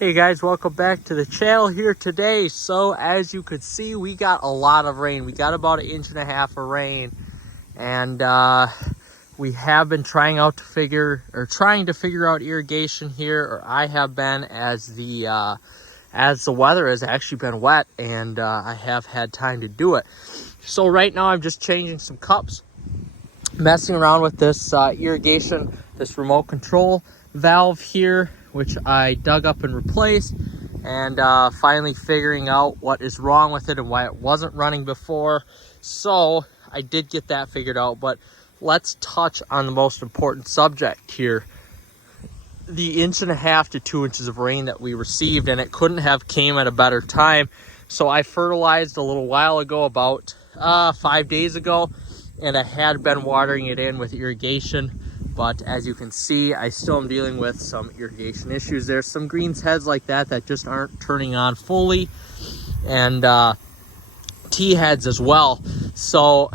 Hey guys, welcome back to the channel here today. So as you could see, we got a lot of rain. We got about 1.5 inches of rain, and we have been trying to figure out irrigation here, or I have been, as the weather has actually been wet, and I have had time to do it. So right now I'm just changing some cups, messing around with this irrigation, this remote control valve here, which I dug up and replaced, and finally figuring out what is wrong with it and why it wasn't running before. So I did get that figured out, but let's touch on the most important subject here. The 1.5 to 2 inches of rain that we received, and it couldn't have came at a better time. So I fertilized a little while ago, about 5 days ago, and I had been watering it in with irrigation. But as you can see, I still am dealing with some irrigation issues. There's some greens heads like that just aren't turning on fully, and T heads as well. So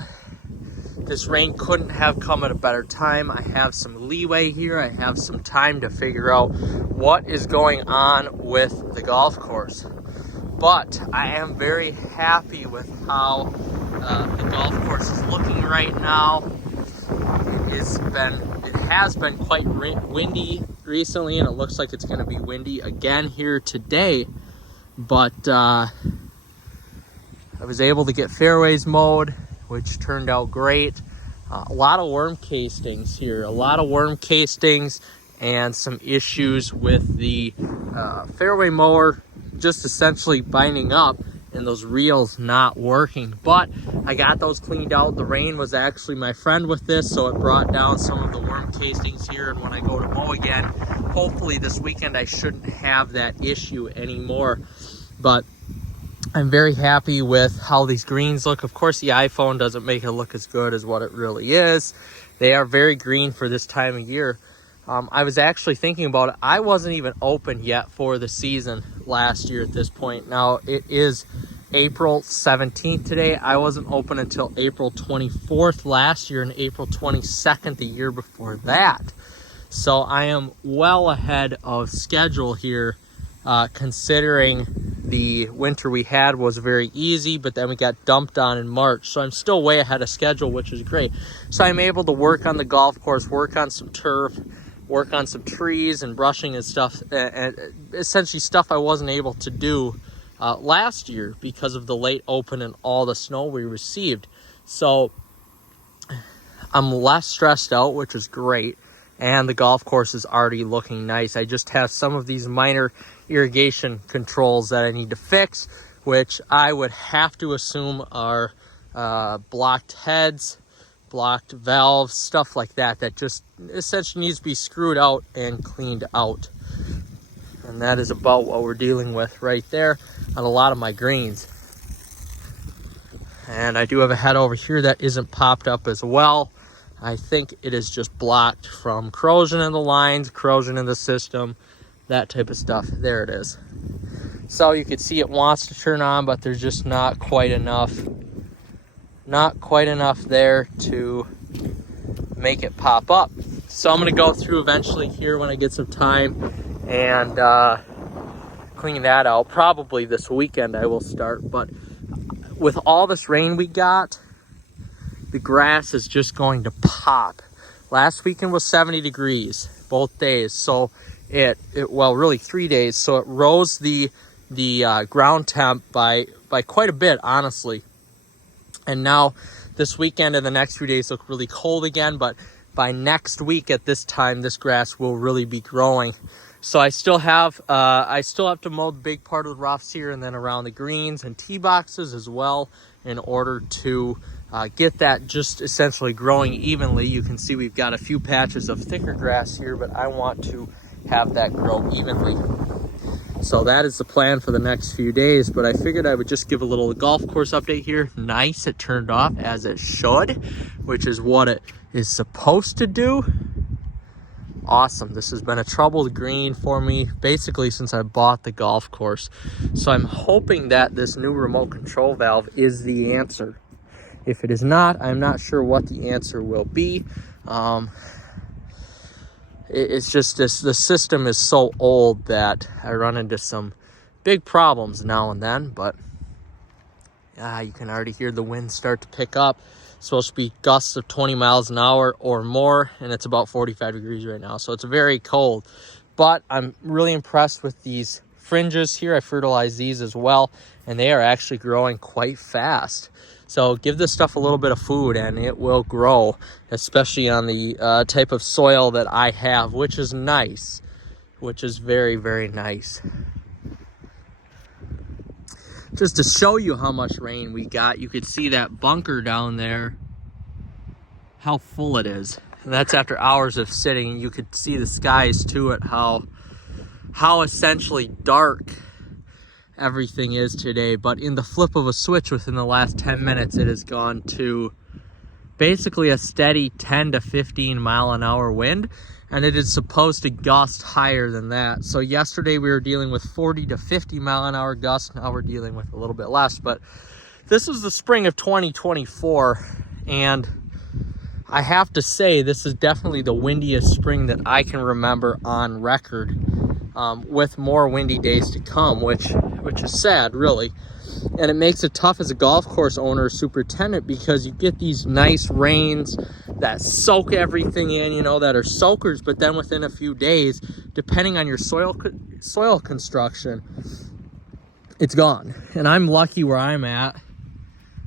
this rain couldn't have come at a better time. I have some leeway here. I have some time to figure out what is going on with the golf course. But I am very happy with how the golf course is looking right now. It has been quite windy recently, and it looks like it's going to be windy again here today. But I was able to get fairways mowed, which turned out great. A lot of worm castings here, and some issues with the fairway mower just essentially binding up and those reels not working. But I got those cleaned out. The rain was actually my friend with this, so it brought down some of the worm castings here, and when I go to mow again, hopefully this weekend, I shouldn't have that issue anymore. But I'm very happy with how these greens look. Of course, the iPhone doesn't make it look as good as what it really is. They are very green for this time of year. I was actually thinking about it. I wasn't even open yet for the season last year at this point. Now, it is April 17th today. I wasn't open until April 24th last year and April 22nd the year before that. So I am well ahead of schedule here, considering the winter we had was very easy, but then we got dumped on in March. So I'm still way ahead of schedule, which is great. So I'm able to work on the golf course, work on some turf, work on some trees and brushing and stuff, and essentially stuff I wasn't able to do last year because of the late open and all the snow we received. So I'm less stressed out, which is great, and the golf course is already looking nice. I just have some of these minor irrigation controls that I need to fix, which I would have to assume are blocked heads, blocked valves, stuff like that just essentially needs to be screwed out and cleaned out. And that is about what we're dealing with right there on a lot of my greens. And I do have a head over here that isn't popped up as well. I think it is just blocked from corrosion in the lines, corrosion in the system, that type of stuff. There it is. So you can see it wants to turn on, but there's just not quite enough there to make it pop up. So I'm going to go through eventually here when I get some time and clean that out. Probably this weekend I will start, but with all this rain we got, the grass is just going to pop. Last weekend was 70 degrees both days, so well, really 3 days, so it rose the ground temp by quite a bit, honestly. And now this weekend and the next few days look really cold again, but by next week at this time, this grass will really be growing. So I still have to mow the big part of the roughs here and then around the greens and tee boxes as well in order to get that just essentially growing evenly. You can see we've got a few patches of thicker grass here, but I want to have that grow evenly. So that is the plan for the next few days, but I figured I would just give a little golf course update here. Nice, it turned off as it should, which is what it is supposed to do. Awesome. This has been a troubled green for me basically since I bought the golf course. So I'm hoping that this new remote control valve is the answer. If it is not, I'm not sure what the answer will be. it's just the system is so old that I run into some big problems now and then. But you can already hear the wind start to pick up. It's supposed to be gusts of 20 miles an hour or more, and it's about 45 degrees right now, so it's very cold. But I'm really impressed with these fringes here. I fertilize these as well, and they are actually growing quite fast. So give this stuff a little bit of food and it will grow, especially on the type of soil that I have, which is nice, which is very, very nice. Just to show you how much rain we got, you could see that bunker down there, how full it is. And that's after hours of sitting. You could see the skies to it, how essentially dark everything is today. But in the flip of a switch within the last 10 minutes, it has gone to basically a steady 10 to 15 mile an hour wind, and it is supposed to gust higher than that. So yesterday we were dealing with 40 to 50 mile an hour gusts. Now we're dealing with a little bit less, but this is the spring of 2024, and I have to say this is definitely the windiest spring that I can remember on record, with more windy days to come, which is sad, really. And it makes it tough as a golf course owner or superintendent, because you get these nice rains that soak everything in, you know, that are soakers, but then within a few days, depending on your soil construction, it's gone. And I'm lucky where I'm at.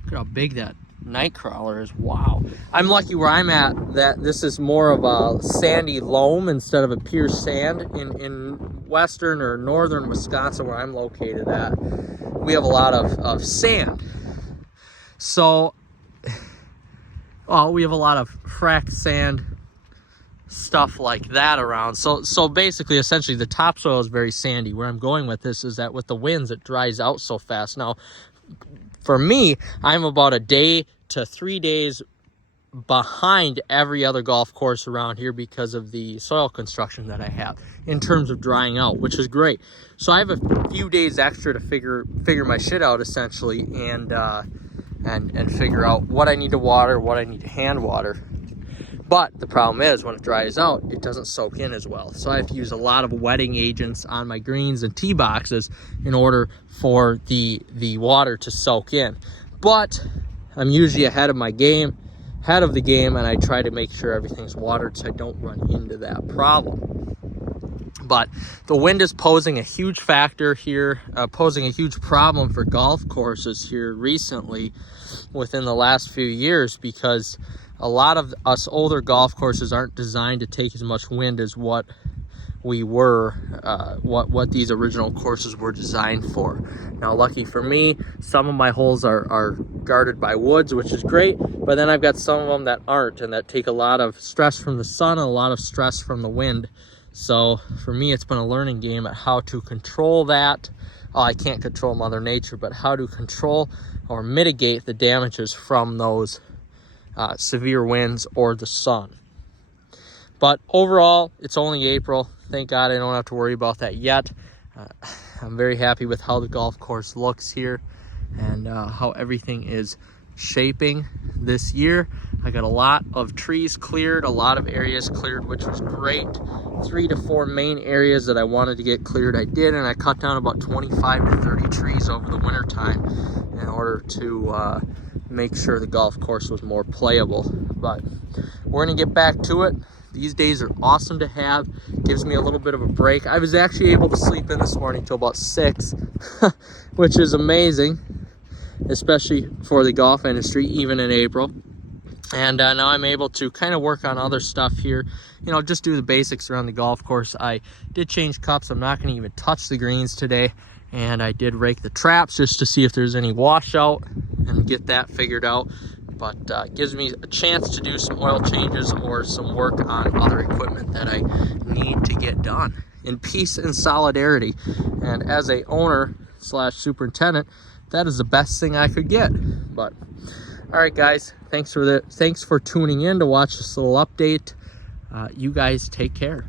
Look at how big that night crawler is. Wow. I'm lucky where I'm at that this is more of a sandy loam instead of a pure sand. In western or northern Wisconsin, where I'm located at, we have a lot of sand. So, well, we have a lot of frac sand, stuff like that around. So basically, essentially, the topsoil is very sandy. Where I'm going with this is that with the winds, it dries out so fast. Now, for me, I'm about a day to 3 days behind every other golf course around here because of the soil construction that I have in terms of drying out, which is great. So I have a few days extra to figure my shit out, essentially, and figure out what I need to water, what I need to hand water. But the problem is, when it dries out, it doesn't soak in as well. So I have to use a lot of wetting agents on my greens and tee boxes in order for the water to soak in. But I'm usually ahead of the game, and I try to make sure everything's watered so I don't run into that problem. But the wind is posing a huge factor here, posing a huge problem for golf courses here recently within the last few years, because a lot of us older golf courses aren't designed to take as much wind as what we were, what these original courses were designed for. Now, lucky for me, some of my holes are guarded by woods, which is great, but then I've got some of them that aren't, and that take a lot of stress from the sun and a lot of stress from the wind. So for me, it's been a learning game at how to control that. I can't control Mother Nature, but how to control or mitigate the damages from those severe winds or the sun. But overall, it's only April. Thank God I don't have to worry about that yet. I'm very happy with how the golf course looks here and how everything is shaping this year. I got a lot of trees cleared, a lot of areas cleared, which was great. 3 to 4 main areas that I wanted to get cleared, I did, and I cut down about 25 to 30 trees over the winter time in order to make sure the golf course was more playable. But we're gonna get back to it. These days are awesome to have. Gives me a little bit of a break. I was actually able to sleep in this morning till about 6, which is amazing, especially for the golf industry, even in April. And now I'm able to kind of work on other stuff here, you know, just do the basics around the golf course. I did change cups. I'm not going to even touch the greens today. And I did rake the traps just to see if there's any washout and get that figured out. But gives me a chance to do some oil changes or some work on other equipment that I need to get done in peace and solidarity. And as a owner / superintendent, that is the best thing I could get. But all right, guys, thanks for tuning in to watch this little update. You guys take care.